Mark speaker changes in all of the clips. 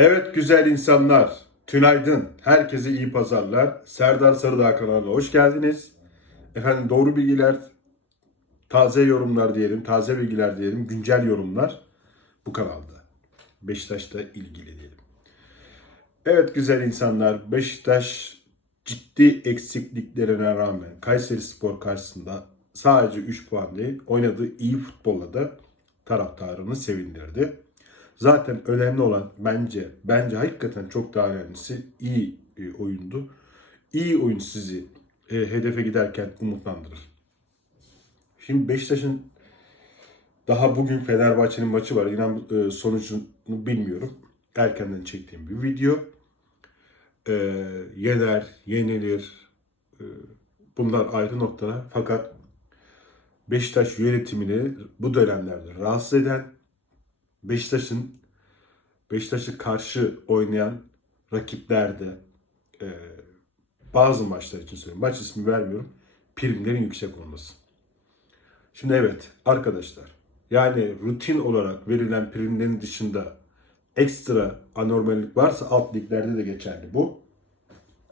Speaker 1: Evet güzel insanlar, tünaydın. Herkese iyi pazarlar. Serdar Sarıdağ kanalına hoş geldiniz. Efendim doğru bilgiler, taze yorumlar diyelim, taze bilgiler diyelim, güncel yorumlar bu kanalda. Beşiktaş'ta ilgili diyelim. Evet güzel insanlar, Beşiktaş ciddi eksikliklerine rağmen Kayseri Spor karşısında sadece 3 puan değil, oynadığı iyi futbolla da taraftarını sevindirdi. Zaten önemli olan bence, bence hakikaten çok daha önemlisi iyi e, oyundu. İyi oyun sizi e, hedefe giderken umutlandırır. Şimdi Beşiktaş'ın daha bugün Fenerbahçe'nin maçı var. İnan e, sonucunu bilmiyorum. Erkenden çektiğim bir video. E, yener, yenilir. E, bunlar ayrı noktalar. Fakat Beşiktaş yönetimini bu dönemlerde rahatsız eden Beşiktaş'ın Beşiktaş'a karşı oynayan rakiplerde e, bazı maçlar için söylüyorum. Maç ismi vermiyorum. Primlerin yüksek olması. Şimdi evet arkadaşlar yani rutin olarak verilen primlerin dışında ekstra anormallik varsa alt liglerde de geçerli bu.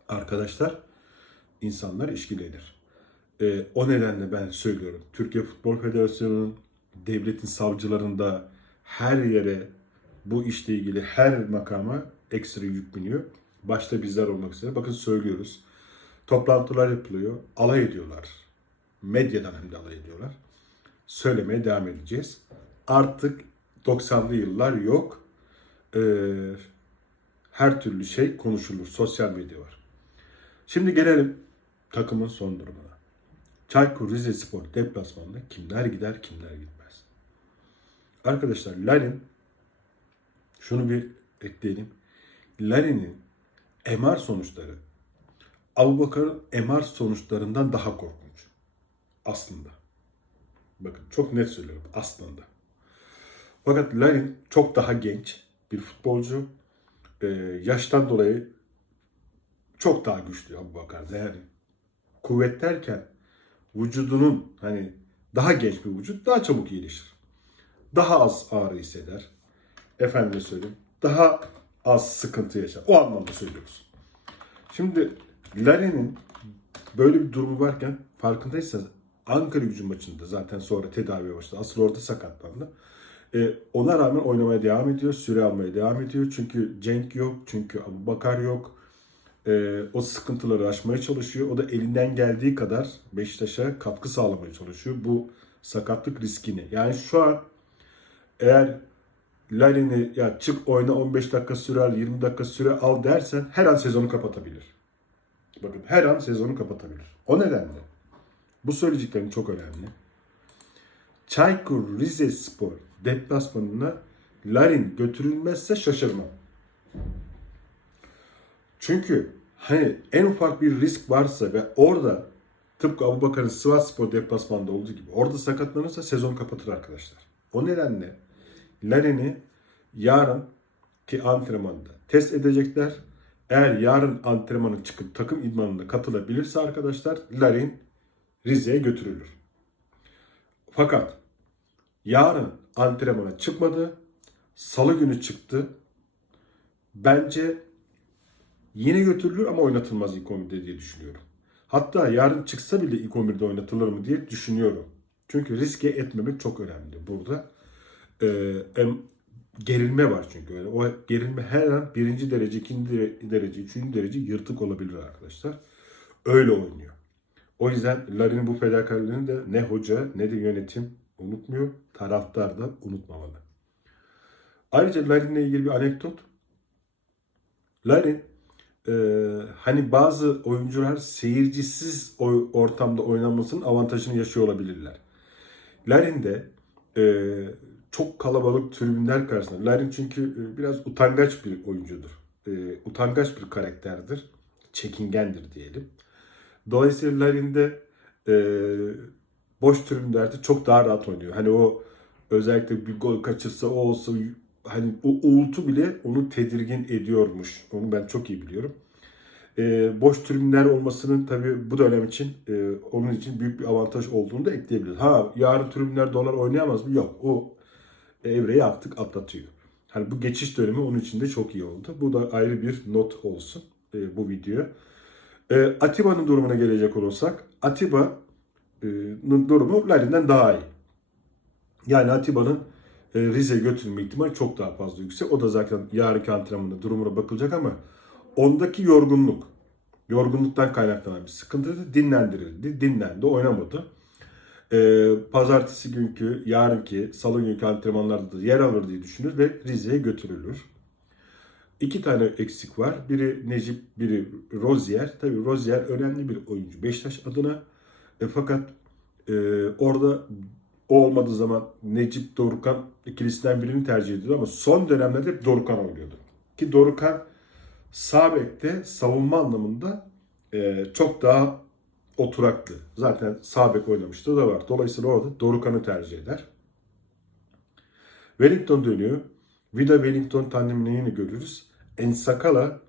Speaker 1: Arkadaşlar insanlar işkilidir. E, o nedenle ben söylüyorum. Türkiye Futbol Federasyonu'nun devletin savcılarında her yere bu işle ilgili her makama ekstra yük biniyor. Başta bizler olmak üzere. Bakın söylüyoruz. Toplantılar yapılıyor. Alay ediyorlar. Medyadan hem de alay ediyorlar. Söylemeye devam edeceğiz. Artık 90'lı yıllar yok. Ee, her türlü şey konuşulur. Sosyal medya var. Şimdi gelelim takımın son durumuna. Çaykur Rizespor deplasmanında kimler gider kimler gitmez. Arkadaşlar Larin şunu bir ekleyelim. Larin'in MR sonuçları Abubakar'ın MR sonuçlarından daha korkunç. Aslında. Bakın çok net söylüyorum. Aslında. Fakat Larin çok daha genç bir futbolcu. Ee, yaştan dolayı çok daha güçlü Abubakar'da. Yani kuvvet derken vücudunun hani daha genç bir vücut daha çabuk iyileşir. Daha az ağrı hisseder. Efendime söyleyeyim. Daha az sıkıntı yaşar. O anlamda söylüyoruz. Şimdi Larin'in böyle bir durumu varken farkındaysanız Ankara gücü maçında zaten sonra tedaviye başladı. Asıl orada sakatlandı. Ee, ona rağmen oynamaya devam ediyor. Süre almaya devam ediyor. Çünkü Cenk yok. Çünkü Abu Bakar yok. Ee, o sıkıntıları aşmaya çalışıyor. O da elinden geldiği kadar Beşiktaş'a katkı sağlamaya çalışıyor. Bu sakatlık riskini. Yani şu an eğer Larin'i ya çık oyna 15 dakika süre al, 20 dakika süre al dersen her an sezonu kapatabilir. Bakın her an sezonu kapatabilir. O nedenle bu söyleyeceklerim çok önemli. Çaykur Rizespor deplasmanına Larin götürülmezse şaşırmam. Çünkü hani en ufak bir risk varsa ve orada tıpkı Abubakar'ın Sivas Spor deplasmanda olduğu gibi orada sakatlanırsa sezon kapatır arkadaşlar. O nedenle Larin'i yarın ki antrenmanda test edecekler. Eğer yarın antrenmanı çıkıp takım idmanına katılabilirse arkadaşlar Larin Rize'ye götürülür. Fakat yarın antrenmana çıkmadı. Salı günü çıktı. Bence yine götürülür ama oynatılmaz ilk 11'de diye düşünüyorum. Hatta yarın çıksa bile ilk 11'de oynatılır mı diye düşünüyorum. Çünkü riske etmemek çok önemli burada. Em, gerilme var çünkü. Yani o gerilme her an birinci derece, ikinci derece, üçüncü derece yırtık olabilir arkadaşlar. Öyle oynuyor. O yüzden Larin'in bu fedakarlığını da ne hoca ne de yönetim unutmuyor. Taraftar da unutmamalı. Ayrıca Larin'le ilgili bir anekdot. Larin e, hani bazı oyuncular seyircisiz ortamda oynanmasının avantajını yaşıyor olabilirler. Larin de e, çok kalabalık tribünler karşısında. Larin çünkü e, biraz utangaç bir oyuncudur. E, utangaç bir karakterdir. Çekingendir diyelim. Dolayısıyla Larin de e, boş tribünlerde çok daha rahat oynuyor. Hani o özellikle bir gol kaçırsa o olsa hani o uğultu bile onu tedirgin ediyormuş. Onu ben çok iyi biliyorum. E, boş tribünler olmasının tabii bu dönem için e, onun için büyük bir avantaj olduğunu da ekleyebiliriz. Ha yarın tribünler dolar oynayamaz mı? Yok. O evreyi artık atlatıyor. Hani bu geçiş dönemi onun için de çok iyi oldu. Bu da ayrı bir not olsun e, bu video. E, Atiba'nın durumuna gelecek olursak Atiba'nın durumu Larin'den daha iyi. Yani Atiba'nın e, Rize'ye götürülme ihtimali çok daha fazla yüksek. O da zaten yarınki antrenmanında durumuna bakılacak ama ondaki yorgunluk, yorgunluktan kaynaklanan bir sıkıntı dinlendirildi, dinlendi, oynamadı. Ee, pazartesi günkü, yarınki, salı günkü antrenmanlarda da yer alır diye düşünür ve Rize'ye götürülür. İki tane eksik var. Biri Necip, biri Rozier. Tabii Rozier önemli bir oyuncu Beşiktaş adına. E, fakat e, orada o olmadığı zaman Necip Dorukan ikilisinden birini tercih ediyordu ama son dönemlerde hep Dorukan oynuyordu. Ki Dorukan sağ bekte savunma anlamında e, çok daha oturaklı. Zaten sağ bek oynamıştı da var. Dolayısıyla orada Dorukan'ı tercih eder. Wellington dönüyor. Vida Wellington tandemini yine görürüz. Ensakala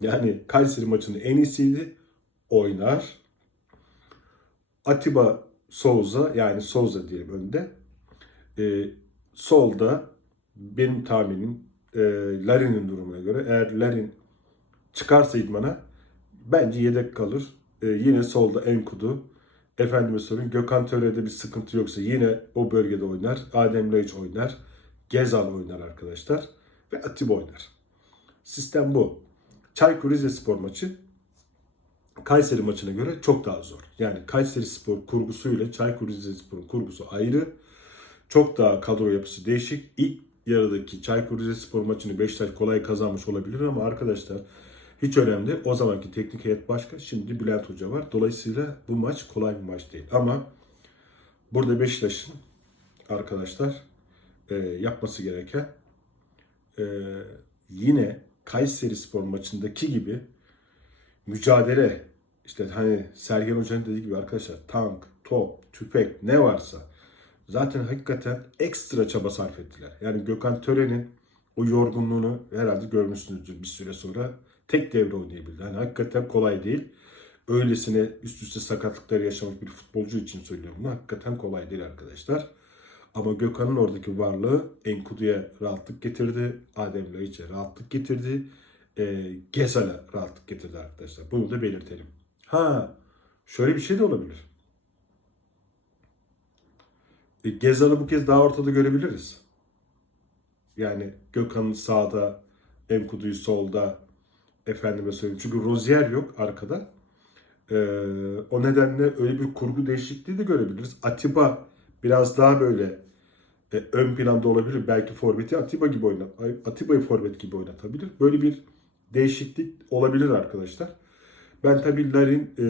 Speaker 1: yani Kayseri maçının en iyisiydi. Oynar. Atiba Souza yani Souza diyelim önde. Ee, solda benim tahminim e, Larin'in durumuna göre eğer Larin çıkarsa idmana bence yedek kalır. Ee, yine solda Enkudu. Efendime söyleyeyim Gökhan Töre'de bir sıkıntı yoksa yine o bölgede oynar. Adem Laiç oynar. Gezal oynar arkadaşlar. Ve Atiba oynar. Sistem bu. Çaykur Rizespor maçı Kayseri maçına göre çok daha zor. Yani Kayseri Spor kurgusuyla Çaykur Rizespor'un kurgusu ayrı. Çok daha kadro yapısı değişik. İlk yarıdaki Çaykur Rizespor maçını Beşiktaş kolay kazanmış olabilir ama arkadaşlar hiç önemli. O zamanki teknik heyet başka. Şimdi Bülent Hoca var. Dolayısıyla bu maç kolay bir maç değil. Ama burada Beşiktaş'ın arkadaşlar e, yapması gereken e, yine Kayseri Spor maçındaki gibi mücadele işte hani Sergen Hoca'nın dediği gibi arkadaşlar tank, top, tüfek ne varsa zaten hakikaten ekstra çaba sarf ettiler. Yani Gökhan Tören'in o yorgunluğunu herhalde görmüşsünüzdür bir süre sonra tek devre oynayabildi. Yani hakikaten kolay değil. Öylesine üst üste sakatlıklar yaşamış bir futbolcu için söylüyorum bunu. Hakikaten kolay değil arkadaşlar. Ama Gökhan'ın oradaki varlığı Enkudu'ya rahatlık getirdi. Adem Laiç'e rahatlık getirdi. E, Gezal'e rahatlık getirdi arkadaşlar. Bunu da belirtelim. Ha şöyle bir şey de olabilir. E, Gezal'ı bu kez daha ortada görebiliriz. Yani Gökhan'ın sağda, Enkudu'yu solda, efendime söyleyeyim. Çünkü Rozier yok arkada. Ee, o nedenle öyle bir kurgu değişikliği de görebiliriz. Atiba biraz daha böyle e, ön planda olabilir. Belki Forvet'i Atiba gibi oynat. Atiba'yı Forvet gibi oynatabilir. Böyle bir değişiklik olabilir arkadaşlar. Ben tabii Larin e,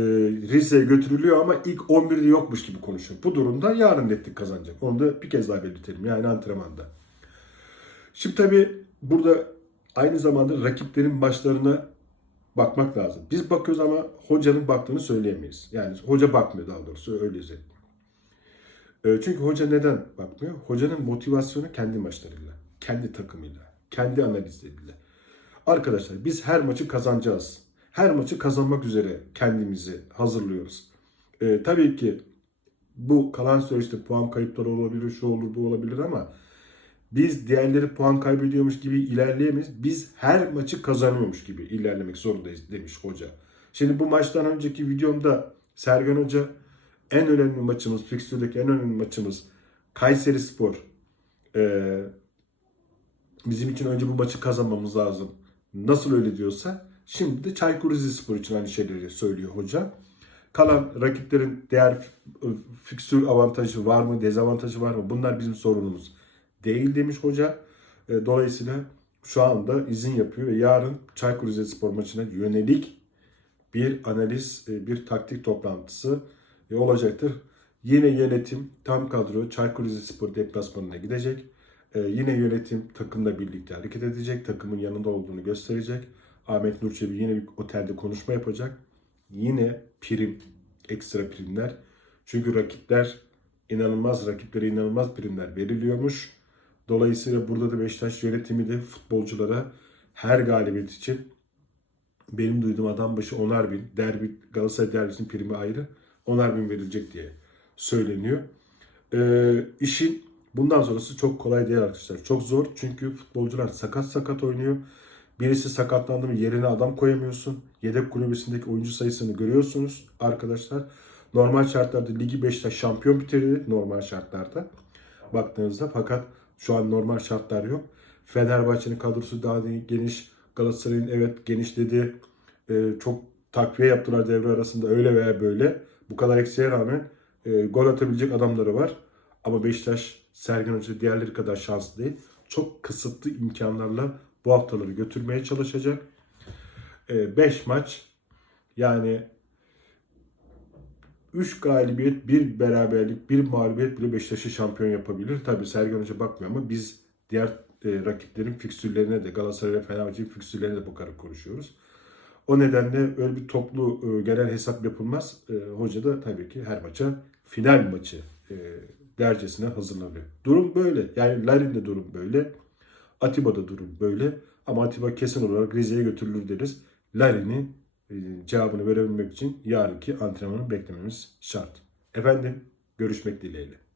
Speaker 1: Rize'ye götürülüyor ama ilk 11'de yokmuş gibi konuşuyor. Bu durumda yarın netlik kazanacak. Onu da bir kez daha belirtelim. Yani antrenmanda. Şimdi tabii burada aynı zamanda rakiplerin maçlarına bakmak lazım. Biz bakıyoruz ama hocanın baktığını söyleyemeyiz. Yani hoca bakmıyor daha doğrusu öyle özetle. E, Çünkü hoca neden bakmıyor? Hocanın motivasyonu kendi maçlarıyla, kendi takımıyla, kendi analizleriyle. Arkadaşlar biz her maçı kazanacağız. Her maçı kazanmak üzere kendimizi hazırlıyoruz. E, tabii ki bu kalan süreçte puan kayıpları olabilir, şu olur, bu olabilir ama biz diğerleri puan kaybediyormuş gibi ilerleyemeyiz. Biz her maçı kazanıyormuş gibi ilerlemek zorundayız demiş hoca. Şimdi bu maçtan önceki videomda Sergen Hoca en önemli maçımız, fikstürdeki en önemli maçımız Kayseri Spor. Ee, bizim için önce bu maçı kazanmamız lazım. Nasıl öyle diyorsa şimdi de Çaykur Rizespor için aynı şeyleri söylüyor hoca. Kalan rakiplerin diğer fikstür avantajı var mı, dezavantajı var mı? Bunlar bizim sorunumuz değil demiş hoca. E, Dolayısıyla şu anda izin yapıyor ve yarın Çaykur Rizespor maçına yönelik bir analiz, e, bir taktik toplantısı e, olacaktır. Yine yönetim tam kadro Çaykur Rizespor deplasmanına gidecek. E, Yine yönetim takımla birlikte hareket edecek. Takımın yanında olduğunu gösterecek. Ahmet Nur Çebi yine bir otelde konuşma yapacak. Yine prim, ekstra primler. Çünkü rakipler inanılmaz, rakiplere inanılmaz primler veriliyormuş. Dolayısıyla burada da Beşiktaş yönetimi de futbolculara her galibiyet için benim duyduğum adam başı 10'ar bin, derbi, Galatasaray derbisinin primi ayrı 10'ar bin verilecek diye söyleniyor. Ee, işin Bundan sonrası çok kolay değil arkadaşlar. Çok zor çünkü futbolcular sakat sakat oynuyor. Birisi sakatlandı mı yerine adam koyamıyorsun. Yedek kulübesindeki oyuncu sayısını görüyorsunuz arkadaşlar. Normal şartlarda Ligi Beşiktaş şampiyon bitirdi normal şartlarda. Baktığınızda fakat şu an normal şartlar yok. Fenerbahçe'nin kadrosu daha geniş. Galatasaray'ın evet genişledi. Ee, çok takviye yaptılar devre arasında öyle veya böyle. Bu kadar eksiğe rağmen e, gol atabilecek adamları var. Ama Beşiktaş Sergen Hoca diğerleri kadar şanslı değil. Çok kısıtlı imkanlarla bu haftaları götürmeye çalışacak. 5 maç yani 3 galibiyet, 1 beraberlik, 1 mağlubiyet bile Beşiktaş'ı şampiyon yapabilir. Tabii Sergen Hoca bakmıyor ama biz diğer e, rakiplerin fikstürlerine de Galatasaray ve Fenerbahçe'nin fikstürlerine de bakarak konuşuyoruz. O nedenle öyle bir toplu e, genel hesap yapılmaz. E, hoca da tabii ki her maça final maçı e, dercesine hazırlanıyor. Durum böyle. Yani Larin'de durum böyle. Atiba'da durum böyle. Ama Atiba kesin olarak Rize'ye götürülür deriz. Larin'in e, cevabını verebilmek için yarınki antrenmanı beklememiz şart. Efendim görüşmek dileğiyle.